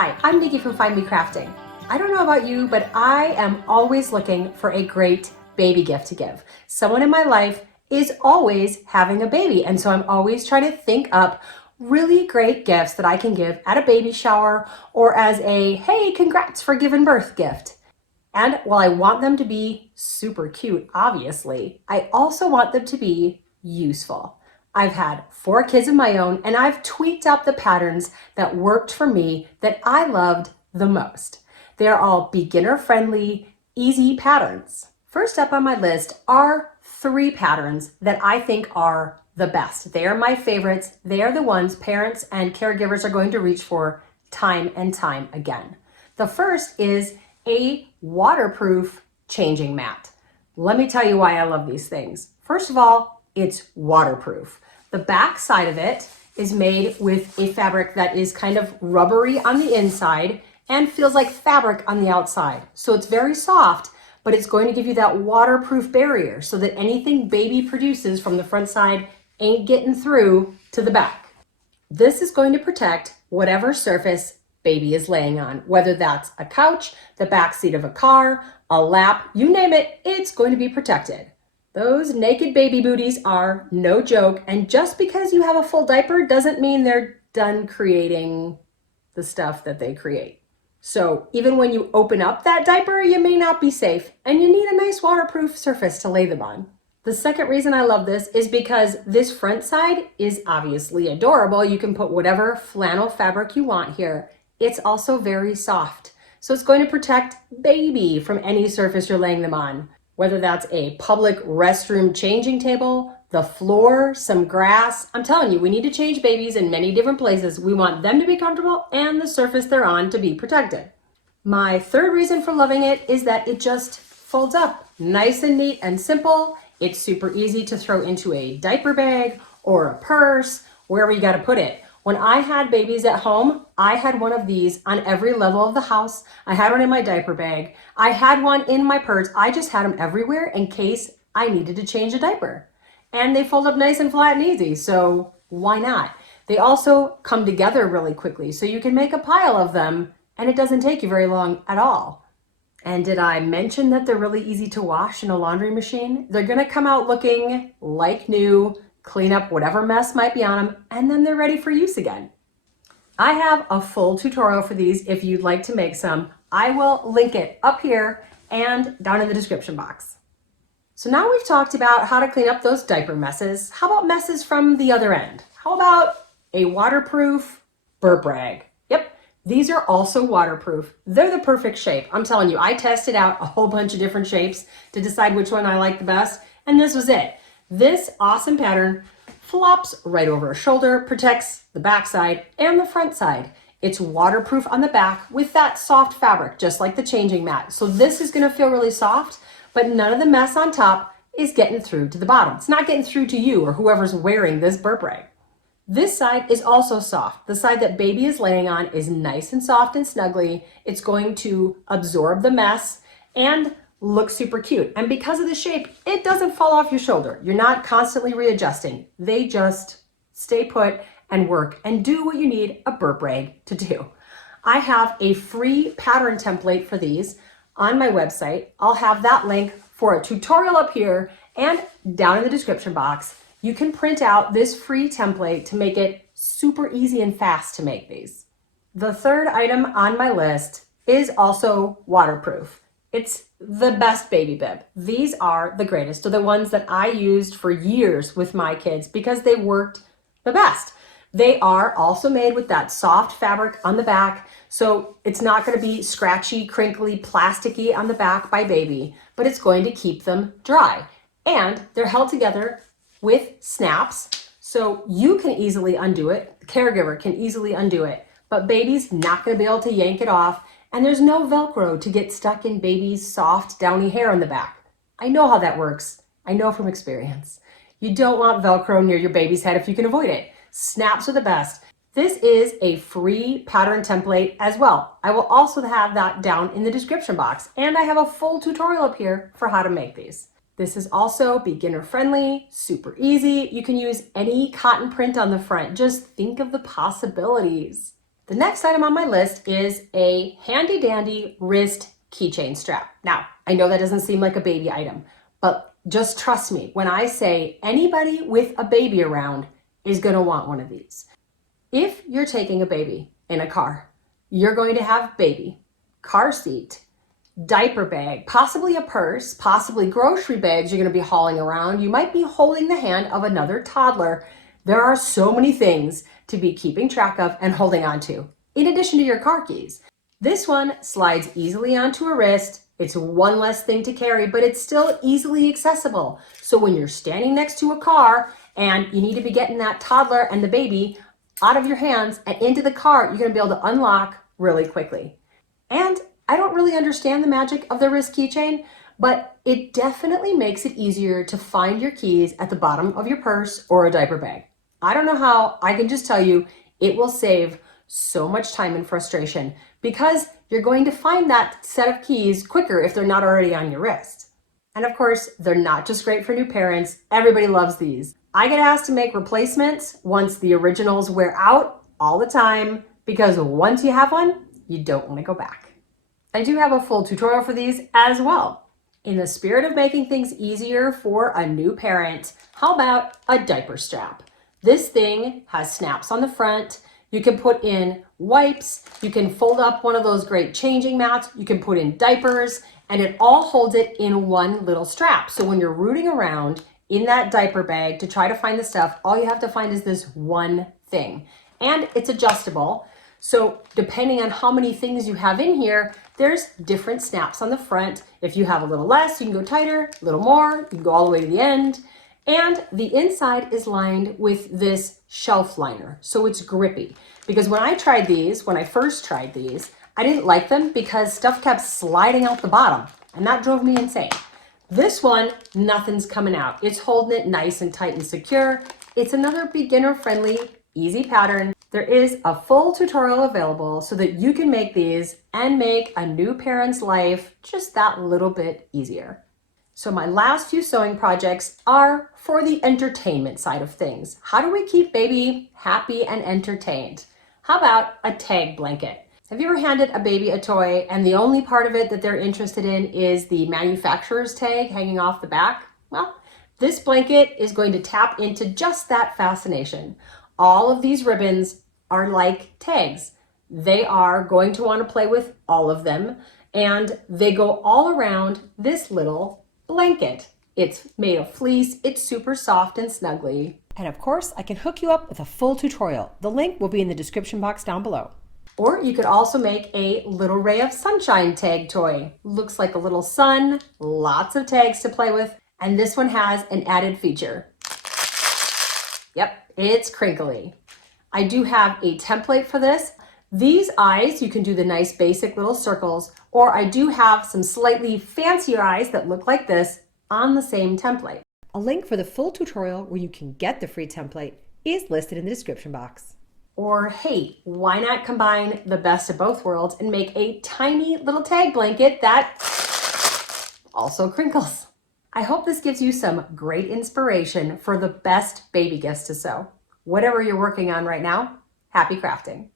Hi, I'm Nikki from Find Me Crafting. I don't know about you, but I am always looking for a great baby gift to give. Someone in my life is always having a baby, and so I'm always trying to think up really great gifts that I can give at a baby shower or as a, hey, congrats for giving birth gift. And while I want them to be super cute, obviously, I also want them to be useful. I've had 4 kids of my own, and I've tweaked up the patterns that worked for me that I loved the most. They're all beginner-friendly, easy patterns. First up on my list are 3 patterns that I think are the best. They are my favorites. They are the ones parents and caregivers are going to reach for time and time again. The first is a waterproof changing mat. Let me tell you why I love these things. First of all, it's waterproof. The back side of it is made with a fabric that is kind of rubbery on the inside and feels like fabric on the outside. So it's very soft, but it's going to give you that waterproof barrier so that anything baby produces from the front side ain't getting through to the back. This is going to protect whatever surface baby is laying on, whether that's a couch, the back seat of a car, a lap, you name it, it's going to be protected. Those naked baby booties are no joke, and just because you have a full diaper doesn't mean they're done creating the stuff that they create. So even when you open up that diaper, you may not be safe, and you need a nice waterproof surface to lay them on. The second reason I love this is because this front side is obviously adorable. You can put whatever flannel fabric you want here. It's also very soft. So it's going to protect baby from any surface you're laying them on, whether that's a public restroom changing table, the floor, some grass. I'm telling you, we need to change babies in many different places. We want them to be comfortable and the surface they're on to be protected. My third reason for loving it is that it just folds up nice and neat and simple. It's super easy to throw into a diaper bag or a purse, wherever you got to put it. When I had babies at home, I had one of these on every level of the house. I had one in my diaper bag. I had one in my purse. I just had them everywhere in case I needed to change a diaper. And they fold up nice and flat and easy, so why not? They also come together really quickly, so you can make a pile of them and it doesn't take you very long at all. And did I mention that they're really easy to wash in a laundry machine? They're gonna come out looking like new, clean up whatever mess might be on them, and then they're ready for use again. I have a full tutorial for these if you'd like to make some. I will link it up here and down in the description box. So now we've talked about how to clean up those diaper messes. How about messes from the other end? How about a waterproof burp rag? Yep, these are also waterproof. They're the perfect shape. I'm telling you, I tested out a whole bunch of different shapes to decide which one I like the best, and this was it. This awesome pattern flops right over a shoulder, protects the back side and the front side. It's waterproof on the back with that soft fabric, just like the changing mat. So this is gonna feel really soft, but none of the mess on top is getting through to the bottom. It's not getting through to you or whoever's wearing this burp rag. This side is also soft. The side that baby is laying on is nice and soft and snuggly. It's going to absorb the mess and look super cute. And because of the shape, it doesn't fall off your shoulder. You're not constantly readjusting. They just stay put and work and do what you need a burp rag to do. I have a free pattern template for these on my website. I'll have that link for a tutorial up here and down in the description box. You can print out this free template to make it super easy and fast to make these. The third item on my list is also waterproof. It's the best baby bib. These are the greatest. They're the ones that I used for years with my kids because they worked the best. They are also made with that soft fabric on the back, so it's not going to be scratchy, crinkly, plasticky on the back by baby, but it's going to keep them dry. And they're held together with snaps, so you can easily undo it. The caregiver can easily undo it, but baby's not going to be able to yank it off. And there's no Velcro to get stuck in baby's soft, downy hair on the back. I know how that works. I know from experience. You don't want Velcro near your baby's head if you can avoid it. Snaps are the best. This is a free pattern template as well. I will also have that down in the description box, and I have a full tutorial up here for how to make these. This is also beginner friendly, super easy. You can use any cotton print on the front. Just think of the possibilities. The next item on my list is a handy dandy wrist keychain strap. Now, I know that doesn't seem like a baby item, but just trust me when I say anybody with a baby around is going to want one of these. If you're taking a baby in a car, you're going to have baby, car seat, diaper bag, possibly a purse, possibly grocery bags you're going to be hauling around. You might be holding the hand of another toddler. There are so many things to be keeping track of and holding on to, in addition to your car keys. This one slides easily onto a wrist. It's one less thing to carry, but it's still easily accessible. So when you're standing next to a car and you need to be getting that toddler and the baby out of your hands and into the car, you're going to be able to unlock really quickly. And I don't really understand the magic of the wrist keychain, but it definitely makes it easier to find your keys at the bottom of your purse or a diaper bag. I don't know how, I can just tell you it will save so much time and frustration because you're going to find that set of keys quicker if they're not already on your wrist. And of course, they're not just great for new parents. Everybody loves these. I get asked to make replacements once the originals wear out all the time because once you have one, you don't want to go back. I do have a full tutorial for these as well. In the spirit of making things easier for a new parent, how about a diaper strap? This thing has snaps on the front. You can put in wipes. You can fold up one of those great changing mats. You can put in diapers, and it all holds it in one little strap. So when you're rooting around in that diaper bag to try to find the stuff, all you have to find is this one thing. And it's adjustable. So depending on how many things you have in here, there's different snaps on the front. If you have a little less, you can go tighter, a little more, you can go all the way to the end. And the inside is lined with this shelf liner, so it's grippy. Because when I first tried these, I didn't like them because stuff kept sliding out the bottom, and that drove me insane. This one, nothing's coming out. It's holding it nice and tight and secure. It's another beginner-friendly, easy pattern. There is a full tutorial available so that you can make these and make a new parent's life just that little bit easier. So my last few sewing projects are for the entertainment side of things. How do we keep baby happy and entertained? How about a tag blanket? Have you ever handed a baby a toy and the only part of it that they're interested in is the manufacturer's tag hanging off the back? Well, this blanket is going to tap into just that fascination. All of these ribbons are like tags. They are going to want to play with all of them, and they go all around this little blanket. It's made of fleece. It's super soft and snuggly. And of course, I can hook you up with a full tutorial. The link will be in the description box down below. Or you could also make a little ray of sunshine tag toy. Looks like a little sun, lots of tags to play with, and this one has an added feature. Yep, it's crinkly. I do have a template for this. These eyes, you can do the nice basic little circles, or I do have some slightly fancier eyes that look like this on the same template. A link for the full tutorial where you can get the free template is listed in the description box. Or hey, why not combine the best of both worlds and make a tiny little tag blanket that also crinkles? I hope this gives you some great inspiration for the best baby gifts to sew. Whatever you're working on right now, happy crafting.